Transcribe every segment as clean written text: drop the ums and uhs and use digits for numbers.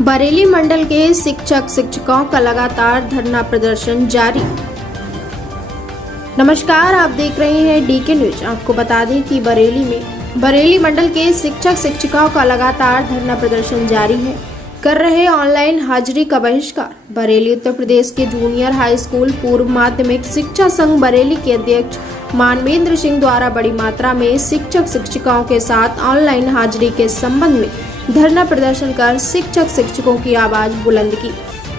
बरेली मंडल के शिक्षक शिक्षकों का लगातार धरना प्रदर्शन जारी। नमस्कार, आप देख रहे हैं डीके न्यूज। आपको बता दें कि बरेली मंडल के शिक्षक शिक्षिकाओं का लगातार धरना प्रदर्शन जारी है। कर रहे ऑनलाइन हाजिरी का बहिष्कार। बरेली उत्तर प्रदेश के जूनियर हाई स्कूल पूर्व माध्यमिक शिक्षा संघ बरेली के अध्यक्ष मानवेंद्र सिंह द्वारा बड़ी मात्रा में शिक्षक शिक्षिकाओं के साथ ऑनलाइन हाजिरी के संबंध में धरना प्रदर्शन कर शिक्षक शिक्षकों की आवाज बुलंद की।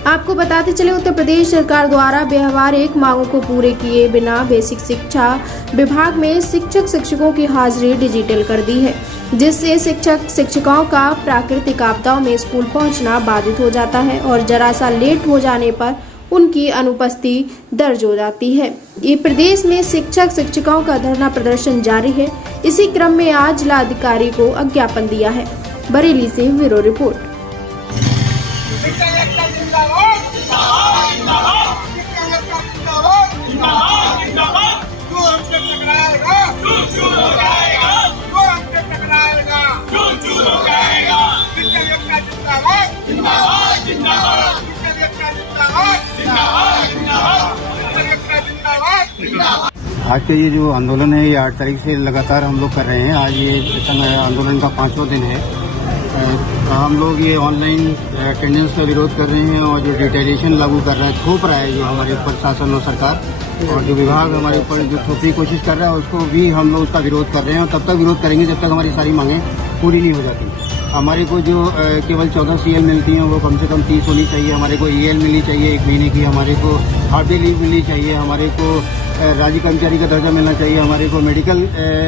आपको बताते चले, उत्तर प्रदेश सरकार द्वारा व्यवहारिक मांगों को पूरे किए बिना बेसिक शिक्षा विभाग में शिक्षक शिक्षकों की हाजिरी डिजिटल कर दी है, जिससे शिक्षक शिक्षिकाओं का प्राकृतिक आपदाओं में स्कूल पहुंचना बाधित हो जाता है और जरा सा लेट हो जाने पर उनकी अनुपस्थिति दर्ज हो जाती है। ये प्रदेश में शिक्षक शिक्षिकाओं का धरना प्रदर्शन जारी है। इसी क्रम में आज जिलाधिकारी को ज्ञापन दिया है। बरेली से ब्यूरो रिपोर्ट। आज के ये जो आंदोलन है, ये 8 तारीख से लगातार हम लोग कर रहे हैं। आज ये आंदोलन का 5वां दिन है। हम लोग ये ऑनलाइन अटेंडेंस का विरोध कर रहे हैं और जो डिजिटलाइजेशन लागू कर रहा है, थोप रहा है जो हमारे ऊपर शासन और सरकार, और जो विभाग हमारे ऊपर जो थोपने की कोशिश कर रहा है, उसको भी हम लोग उसका विरोध कर रहे हैं और तब तक विरोध करेंगे जब तक हमारी सारी मांगें पूरी नहीं हो जाती। हमारे को जो केवल 14 CL मिलती हैं वो कम से कम 30 होनी चाहिए। हमारे को EL मिलनी चाहिए 1 महीने की। हमारे को हाफ डे लीव मिलनी चाहिए। हमारे को राज्य कर्मचारी का दर्जा मिलना चाहिए। हमारे को मेडिकल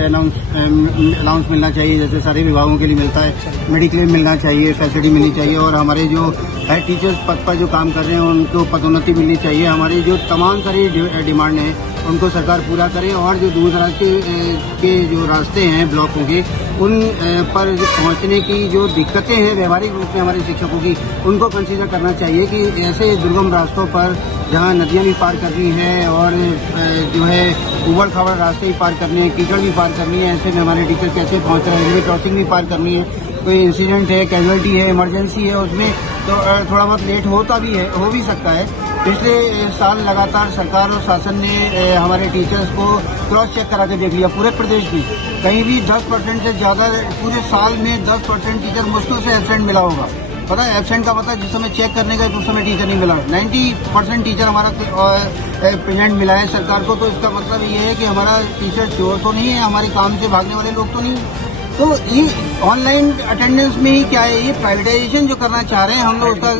अलाउंस मिलना चाहिए, जैसे सारे विभागों के लिए मिलता है। मेडिक्लेम मिलना चाहिए, फैसिलिटी मिलनी चाहिए। और हमारे जो हेड टीचर्स पद पर जो काम कर रहे हैं उनको पदोन्नति मिलनी चाहिए। हमारी जो तमाम सारी डिमांड है उनको सरकार पूरा करे। और जो दूर दराज के जो रास्ते हैं ब्लॉकों के, उन पर पहुंचने की जो दिक्कतें हैं व्यवहारिक रूप में हमारे शिक्षकों की, उनको कंसीडर करना चाहिए कि ऐसे दुर्गम रास्तों पर जहां नदियां भी पार करनी है और जो है उबड़ खाबड़ रास्ते भी पार करने हैं, कीचड़ भी पार करनी है, ऐसे में हमारे टीचर कैसे पहुंच रहे हैं। रेलवे क्रॉसिंग भी पार करनी है, कोई इंसिडेंट है, कैजुअलिटी है, इमरजेंसी है, उसमें तो थोड़ा बहुत लेट हो भी सकता है। पिछले साल लगातार सरकार और शासन ने हमारे टीचर्स को क्रॉस चेक करा के देख लिया पूरे प्रदेश में। कहीं भी 10% से ज़्यादा पूरे साल में 10% टीचर मुश्किल से एब्सेंट मिला होगा। पता है एब्सेंट का मतलब जिस समय चेक करने का उस समय टीचर नहीं मिला। 90% टीचर हमारा प्रेजेंट मिला है सरकार को। तो इसका मतलब ये है कि हमारा टीचर चोर तो नहीं है, हमारे काम से भागने वाले लोग तो नहीं है। तो ये ऑनलाइन अटेंडेंस में ही क्या है, ये प्राइवेटाइजेशन जो करना चाह रहे हैं, हम लोग उसका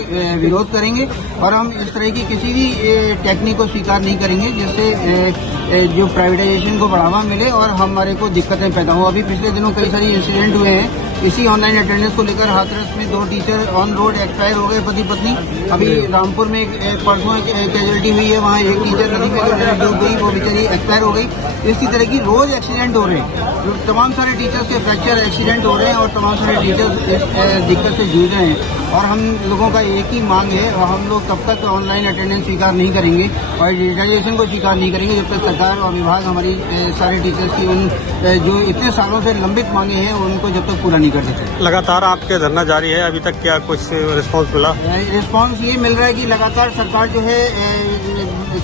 विरोध करेंगे और हम इस तरह की किसी भी टेक्निक को स्वीकार नहीं करेंगे जिससे जो प्राइवेटाइजेशन को बढ़ावा मिले और हमारे को दिक्कतें पैदा हो। अभी पिछले दिनों कई सारी इंसिडेंट हुए हैं इसी ऑनलाइन अटेंडेंस को लेकर। हाथरस में 2 टीचर ऑन रोड एक्सपायर हो गए, पति पत्नी। अभी रामपुर में परसों कैजुअलिटी हुई है, वहाँ एक टीचर नदी में डूब गई, वो बेचारी एक्सपायर हो गई। इसी तरह की रोज एक्सीडेंट हो रहे हैं। तमाम सारे टीचर्स के फ्रैक्चर एक्सीडेंट हो रहे हैं और तमाम सारे टीचर्स इस दिक्कत से जूझ रहे हैं। और हम लोगों का एक ही मांग है, और हम लोग तब तक ऑनलाइन अटेंडेंस स्वीकार नहीं करेंगे और डिजिटलाइजेशन को स्वीकार नहीं करेंगे जब तक सरकार और विभाग हमारी सारे टीचर्स की उन जो इतने सालों से लंबित मांगे हैं उनको जब तक पूरा नहीं कर देते। लगातार आपके धरना जारी है, अभी तक क्या कुछ रिस्पांस मिला? रिस्पांस ये मिल रहा है कि लगातार सरकार जो है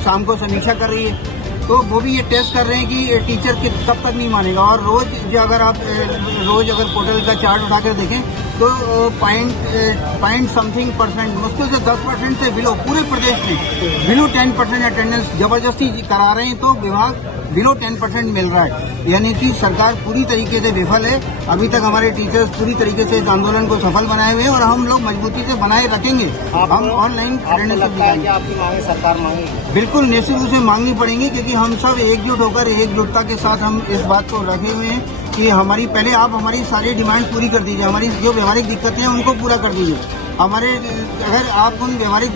शाम को समीक्षा कर रही है, तो वो भी ये टेस्ट कर रहे हैं कि टीचर कब तक नहीं मानेगा। और रोज जो अगर आप पोर्टल का चार्ट उठाकर देखें तो पॉइंट समथिंग परसेंट, मुश्किल से 10% से बिलो पूरे प्रदेश में बिलो 10% अटेंडेंस जबरदस्ती करा रहे हैं। तो विभाग बिलो 10% मिल रहा है, यानी कि सरकार पूरी तरीके से विफल है। अभी तक हमारे टीचर्स पूरी तरीके से इस आंदोलन को सफल बनाए हुए हैं और हम लोग मजबूती से बनाए रखेंगे। हम ऑनलाइन अटेंडेंस सरकार मांगे, बिल्कुल निश्चित रूप से मांगनी पड़ेंगी, क्योंकि हम सब एकजुट होकर एकजुटता के साथ हम इस बात को रखे हुए हैं कि हमारी पहले आप हमारी सारी डिमांड पूरी कर दीजिए। हमारी जो व्यवहारिक दिक्कतें हैं उनको पूरा कर दीजिए। अगर आप उन व्यवहारिक